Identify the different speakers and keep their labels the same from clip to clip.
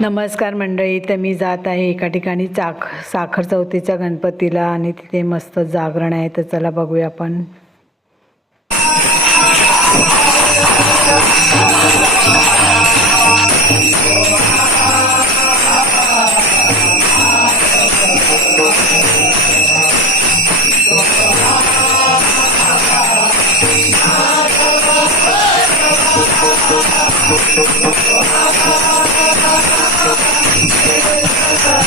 Speaker 1: नमस्कार मंडळी तर मी जात आहे एका ठिकाणी चाक साखर चौथीच्या गणपतीला आणि तिथे मस्त जागरण आहे तर चला बघूया आपण.
Speaker 2: いいね。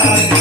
Speaker 2: God.